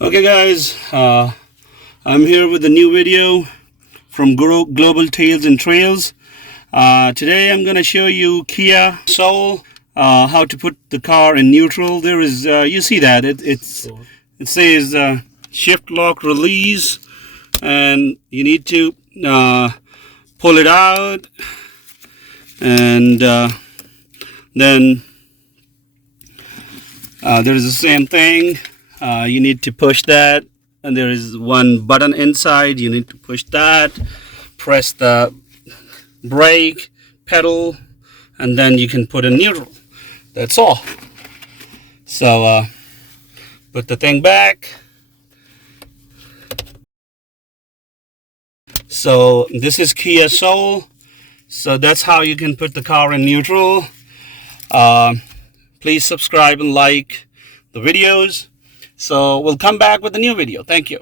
Okay guys, I'm here with a new video from Global Tales and Trails. Today I'm going to show you Kia Soul, how to put the car in neutral. There is, you see that, it says shift lock release, and you need to pull it out, and then there is the same thing. You need to push that, and there is one button inside. You need to push that, press the brake pedal, and then you can put in neutral. That's all. So put the thing back. So this is Kia Soul. So that's how you can put the car in neutral. Please subscribe and like the videos. So we'll come back with a new video. Thank you.